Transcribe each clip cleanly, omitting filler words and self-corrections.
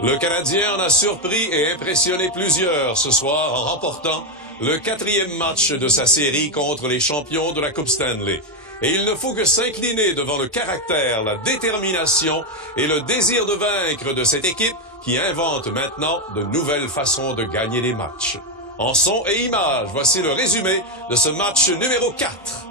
Le Canadien en a surpris et impressionné plusieurs ce soir en remportant le 4e match de sa série contre les champions de la Coupe Stanley. Et il ne faut que s'incliner devant le caractère, la détermination et le désir de vaincre de cette équipe qui invente maintenant de nouvelles façons de gagner les matchs. En son et images, voici le résumé de ce match numéro 4.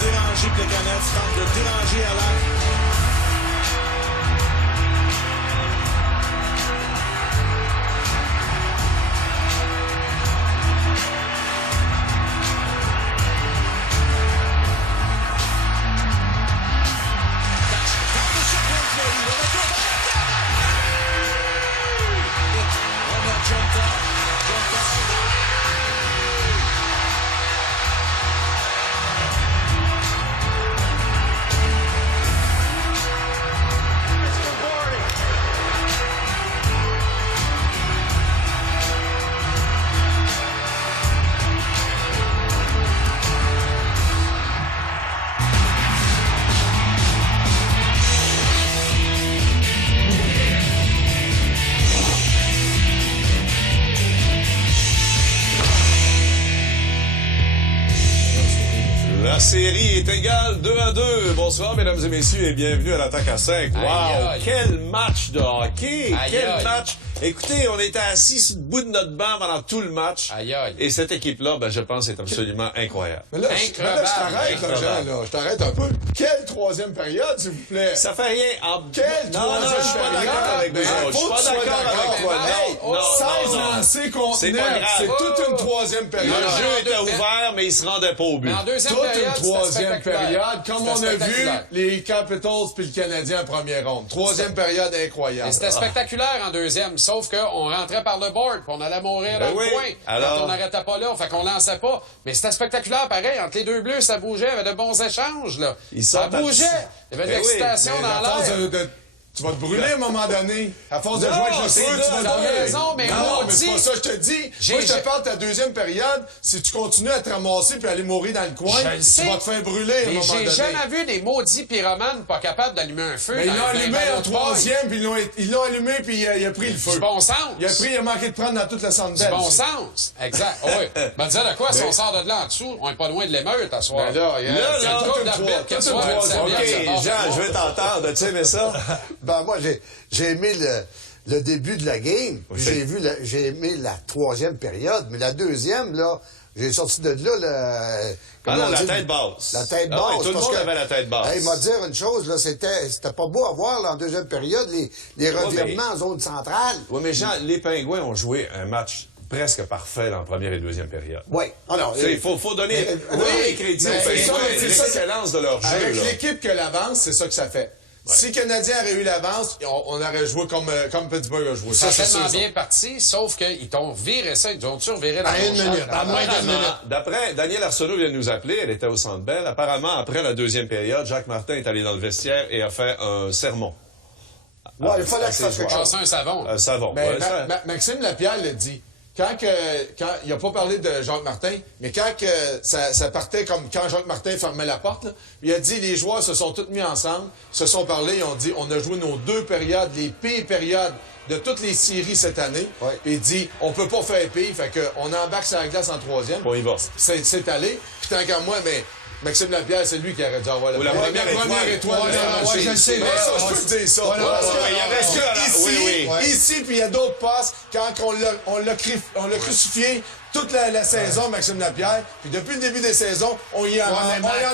Déranger Plekanec, tente de déranger Alak. La série est égale 2-2. Bonsoir, mesdames et messieurs, et bienvenue à l'Attaque à 5. Wow! Aïe. Quel match de hockey! Aïe, Quel aïe. match! Écoutez, on était assis sur le bout de notre banc pendant tout le match. Aïe, aïe. Et cette équipe-là, ben, je pense, est absolument incroyable. Mais là, je t'arrête, là, Jean, là. Je t'arrête un peu. Quelle troisième période, s'il vous plaît? Ça fait rien. Quelle Non, troisième je suis pas période? d'accord avec vous Ben, autres. Je suis faut pas que tu sois d'accord avec toi. Hey, Non, non, 16 non. lancés contre C'est 9. pas grave. C'est toute une troisième Le période. jeu était mais- ouvert, mais il se rendait pas au but. Mais en deuxième Toute période, une c'était troisième spectaculaire. période, comme on C'était a vu spectaculaire. les Capitals puis le Canadien en première ronde. Troisième période incroyable. Et c'était spectaculaire en deuxième, sauf qu'on rentrait par le board, puis on allait mourir Ben dans oui. le coin. Alors? Quand on n'arrêtait pas là, fait qu'on lançait pas. Mais c'était spectaculaire, pareil. Entre les deux bleus, ça bougeait, il y avait de bons échanges, là. Ils Ça sortent à- bougeait. Il y avait de Ben oui, l'excitation Mais dans à force l'air. tu vas te brûler à un moment donné. À force de Non, jouer avec le c'est feu, tu vas deux, te t'as brûler. raison, mais non, on mais c'est dit- pas ça que je te dis. J'ai- Moi, je te j'ai- parle de ta deuxième période. Si tu continues à te ramasser puis aller mourir dans le coin, Je le tu sais. vas te faire brûler à un Mais moment j'ai donné. jamais vu des maudits pyromanes pas capables d'allumer un feu. Mais ils dans l'ont allumé dans en l'autre troisième, puis ils l'ont allumé, puis il a pris le feu. Du bon sens. Il a manqué de prendre dans toute la Du Sandbell. bon sens. Exact. Oui. Ben, dire de quoi, si on sort de là en dessous, on est pas loin de l'émeute à soir. Ben là, Là, C'est une là, couple toute une d'arbitres trois- qui toute une reçoivent une troisième. serviette OK, sur le bord Jean, du je veux t'entendre. Tu aimé ça? Ben, moi, j'ai aimé le début de la game. Puis j'ai aimé la troisième période. Mais la deuxième, là, j'ai sorti de là, Ah non, on la dit, tête basse. La tête Ah ouais, basse. tout le parce monde que, avait la tête basse. Hey, m'a dire une chose, là, c'était pas beau à voir, là, en deuxième période, les revirements en zone centrale. Oui, mais Jean, les Pingouins ont joué un match presque parfait dans la première et deuxième période. Oui. Alors, Il faut donner les crédits mais aux c'est ça, Pingouins. mais c'est ça. L'excellence de leur jeu. Avec là. l'équipe que l'avance, c'est ça que ça fait. Si le Canadien aurait eu l'avance, on aurait joué comme Pittsburgh a joué. C'est Ça, tellement sûr, bien parti, sauf qu'ils t'ont viré ça, ils ont reviré dans À ton une champ. minute, à moins d'une Apparemment, minute. d'après Daniel Arsenault vient de nous appeler, elle était au Centre Bell. Apparemment, après la deuxième période, Jacques Martin est allé dans le vestiaire et a fait un sermon. Ouais, il fallait que ça fasse quelque chose. Passer un savon. Un savon. Mais ouais, ça- Maxime Lapierre l'a dit. Quand il n'a pas parlé de Jacques Martin, mais quand ça partait comme quand Jacques Martin fermait la porte, là, il a dit les joueurs se sont tous mis ensemble, se sont parlé, ils ont dit on a joué nos deux périodes, les pires périodes de toutes les séries cette année. Ouais. Puis il dit on peut pas faire pire, fait qu'on embarque sur la glace en troisième. On y va. C'est allé. Puis tant qu'à moi, mais Maxime Lapierre, c'est lui qui aurait dû avoir Ou la première étoile. Ouais, je le sais. Mais ça, je peux te dire ça. Parce que- il y avait parce ça, que là. ici, Oui, oui. ici, puis il y a d'autres passes, quand on l'a crucifié, toute la saison, Maxime Lapierre. Puis depuis le début des saisons, on y en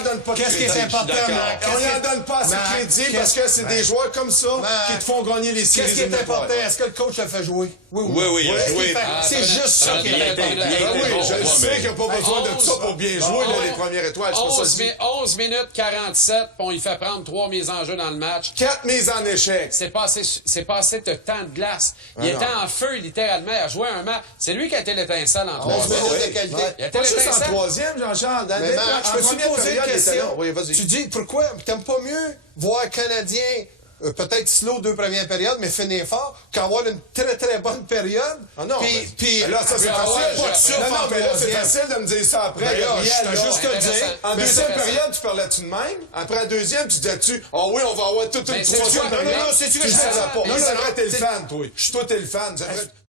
donne pas de Qu'est-ce qui crédit. est important, Mac? On y en donne pas assez de crédit parce que c'est des joueurs comme ça qui te font gagner les séries. Qu'est-ce qui est important? Est-ce que le coach le fait jouer? Oui, il a joué. C'est juste ça qui est important. Oui, je sais qu'il n'y a pas besoin de 11, ça pour bien jouer, là, les premières étoiles. C'est pas ça que je dis. 11 minutes 47, puis on lui fait prendre 3 mises en jeu dans le match. 4 mises en échec. C'est pas assez de temps de glace. Il était en feu, littéralement, à jouer un match. C'est lui qui a été l'étincelle en 3 11 minutes minutes. de qualité. Il a été Pas juste en l'étincelle. troisième, Jean-Charles. Dans Mais les- Marc, en je peux te première poser une période, il était là. question. Oui, vas-y. Tu dis, pourquoi t'aimes pas mieux voir Canadien peut-être slow 2 premières périodes, mais finir fort, qu'avoir une très, très bonne période? Ah non, Puis mais là, ça, c'est Ah ouais, facile. pas de surf Non, en mais là, c'est troisième. facile de me dire ça après. Ben là, Gabriel, je là. juste te intéressant. dire. En Mais deuxième c'est période, tu parlais-tu de même? Après la deuxième, tu disais-tu, ah oui, on va avoir toute une Mais c'est troisième quoi, période. non, c'est-tu que Tu je savais fais ça? pas. Non, Moi, non, c'est vrai, t'es le c'est- fan, toi. Toi, t'es le fan.